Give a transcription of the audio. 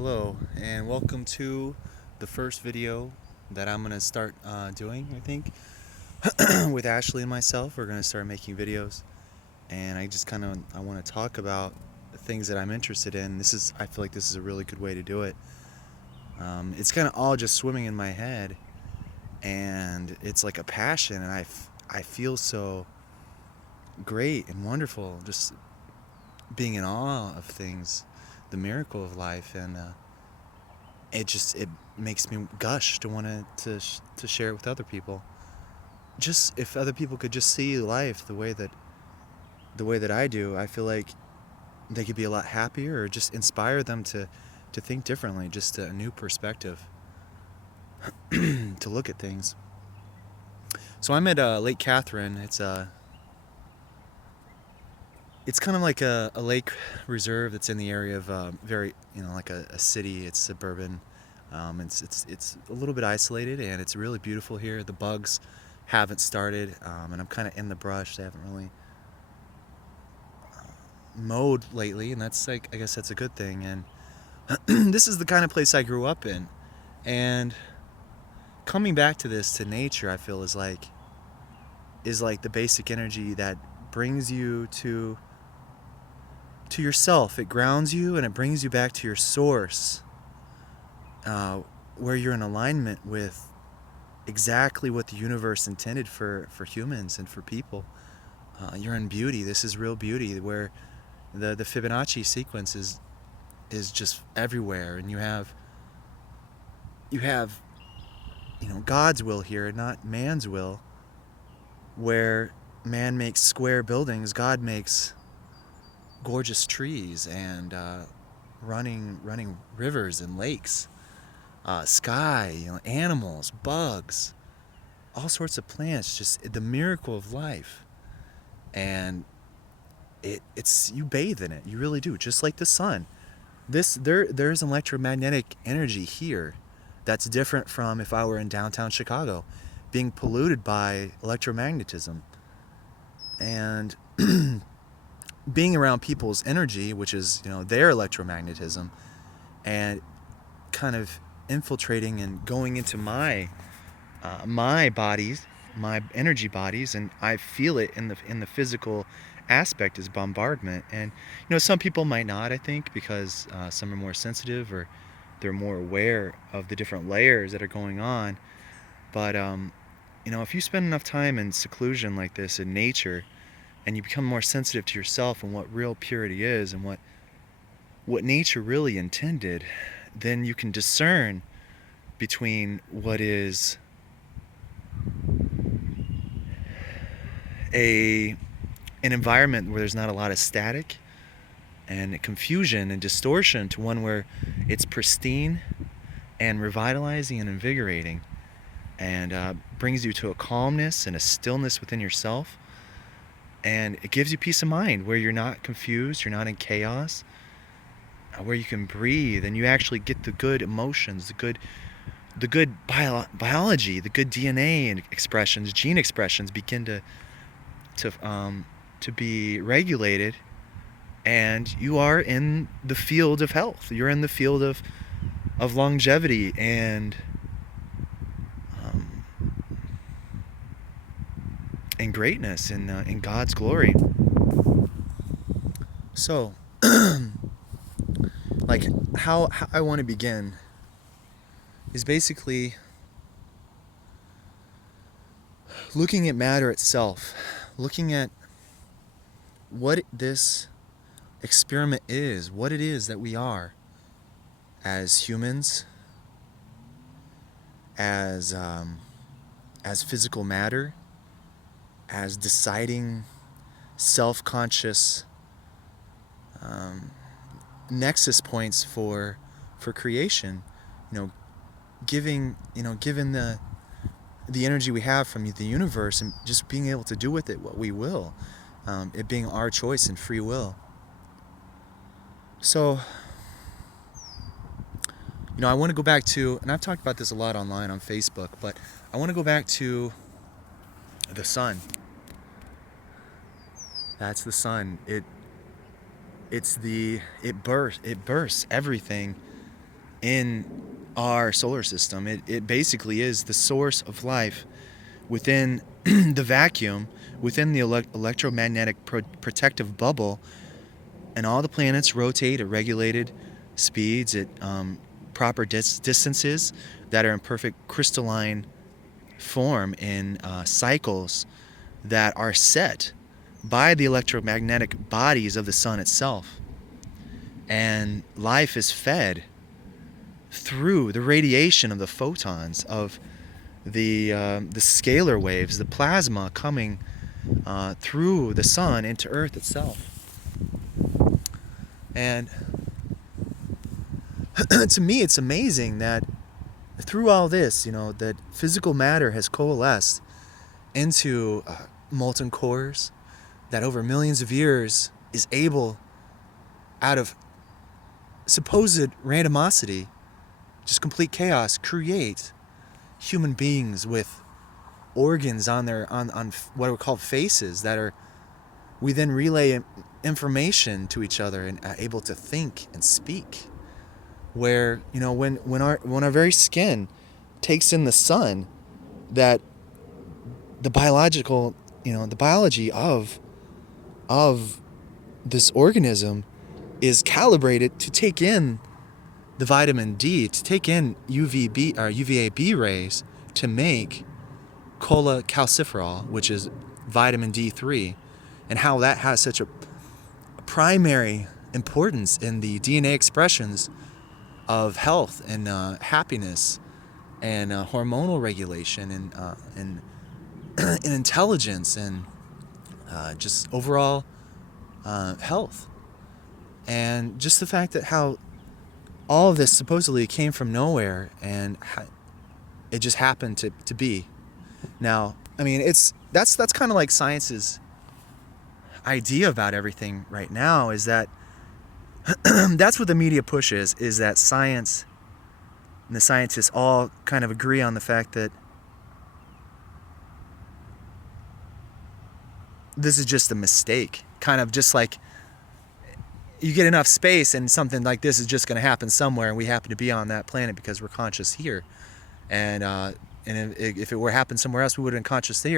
Hello, and welcome to the first video that I'm going to start doing, I think, with Ashley and myself. We're going to start making videos, and I want to talk about the things that I'm interested in. I feel like this is a really good way to do it. It's kind of all just swimming in my head, and it's like a passion, and I feel so great and wonderful just being in awe of things, the miracle of life, and it makes me gush to want to share it with other people. Just if other people could just see life the way that I do, I feel like they could be a lot happier, or just inspire them to think differently, just a new perspective to look at things. So I'm at Lake Catherine. It's kind of like a lake reserve that's in the area of very, like a city. It's suburban. It's a little bit isolated, and it's really beautiful here. The bugs haven't started, and I'm kind of in the brush. They haven't really mowed lately, and I guess that's a good thing. And this is the kind of place I grew up in, and coming back to nature, I feel is like the basic energy that brings you to yourself. It grounds you, and it brings you back to your source, where you're in alignment with exactly what the universe intended for humans and for people. You're in beauty. This is real beauty, where the Fibonacci sequence is just everywhere, and you have God's will here, not man's will, where man makes square buildings, God makes gorgeous trees and running rivers and lakes, sky, animals, bugs, all sorts of plants, just the miracle of life. And it's you bathe in it, you really do, just like the sun. There's electromagnetic energy here that's different from if I were in downtown Chicago, being polluted by electromagnetism. And being around people's energy, which is their electromagnetism, and kind of infiltrating and going into my bodies, my energy bodies, and I feel it in the physical aspect as bombardment. And some people might not, I think, because some are more sensitive, or they're more aware of the different layers that are going on. But if you spend enough time in seclusion like this in nature, and you become more sensitive to yourself and what real purity is, and what nature really intended, then you can discern between what is an environment where there's not a lot of static and confusion and distortion, to one where it's pristine and revitalizing and invigorating, and brings you to a calmness and a stillness within yourself. And it gives you peace of mind, where you're not confused, you're not in chaos, where you can breathe, and you actually get the good emotions, the good biology, the good DNA and expressions, gene expressions begin to be regulated, and you are in the field of health. You're in the field of longevity and greatness in God's glory. So, like how I want to begin is basically looking at matter itself, looking at what this experiment is, what it is that we are as humans, as physical matter, as deciding, self-conscious nexus points for creation. Given the energy we have from the universe, and just being able to do with it what we will, it being our choice and free will. So, I want to go back to, and I've talked about this a lot online on Facebook, but I want to go back to the sun. That's the sun. It bursts everything in our solar system. It basically is the source of life within the vacuum, within the electromagnetic protective bubble, and all the planets rotate at regulated speeds at proper distances that are in perfect crystalline form in cycles that are set by the electromagnetic bodies of the sun itself. And life is fed through the radiation of the photons of the scalar waves, the plasma coming through the sun into Earth itself. And to me, it's amazing that through all this, that physical matter has coalesced into molten cores that over millions of years is able, out of supposed randomosity, just complete chaos, create human beings with organs on their on what are called faces that are, we then relay information to each other and able to think and speak. Where when our very skin takes in the sun, that the biological the biology of this organism is calibrated to take in the vitamin D, to take in UVA-B rays to make cholecalciferol, which is vitamin D3, and how that has such a primary importance in the DNA expressions of health and happiness and hormonal regulation and and intelligence and just overall health. And just the fact that how all of this supposedly came from nowhere and it just happened to be. Now, I mean, that's kind of like science's idea about everything right now, is that that's what the media pushes, is that science and the scientists all kind of agree on the fact that this is just a mistake. Kind of just like you get enough space and something like this is just going to happen somewhere, and we happen to be on that planet because we're conscious here. And if it were happened somewhere else, we would have been conscious here.